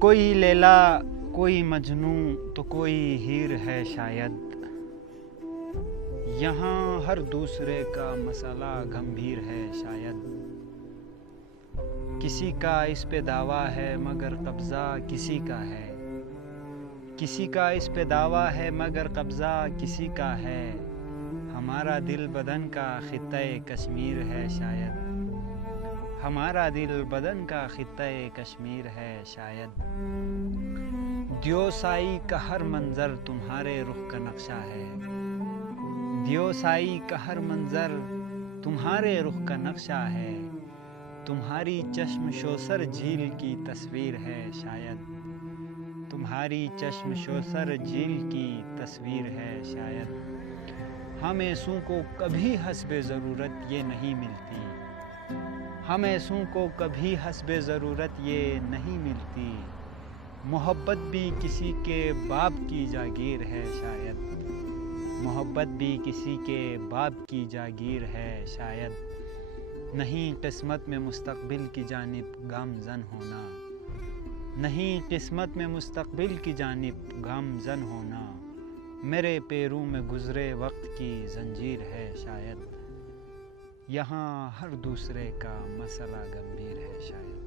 کوئی لیلا کوئی مجنوں تو کوئی ہیر ہے شاید، یہاں ہر دوسرے کا مسئلہ گمبھیر ہے شاید، کسی کا اس پہ دعویٰ ہے مگر قبضہ کسی کا ہے، کسی کا اس پہ دعویٰ ہے مگر قبضہ کسی کا ہے، ہمارا دل بدن کا خطہ کشمیر ہے شاید، ہمارا دل بدن کا خطہ کشمیر ہے شاید، دیوسائی کا ہر منظر تمہارے رخ کا نقشہ ہے، دیوسائی کا ہر منظر تمہارے رخ کا نقشہ ہے، تمہاری چشم شوسر جھیل کی تصویر ہے شاید، تمہاری چشم شوسر جھیل کی تصویر ہے شاید، ہم ایسوں کو کبھی حسب ضرورت یہ نہیں ملتی، ہم ایسوں کو کبھی حسب ضرورت یہ نہیں ملتی، محبت بھی کسی کے باپ کی جاگیر ہے شاید، محبت بھی کسی کے باپ کی جاگیر ہے شاید، نہیں قسمت میں مستقبل کی جانب گامزن ہونا، نہیں قسمت میں مستقبل کی جانب گامزن ہونا، میرے پیروں میں گزرے وقت کی زنجیر ہے شاید، یہاں ہر دوسرے کا مسئلہ گمبھیر ہے شاید۔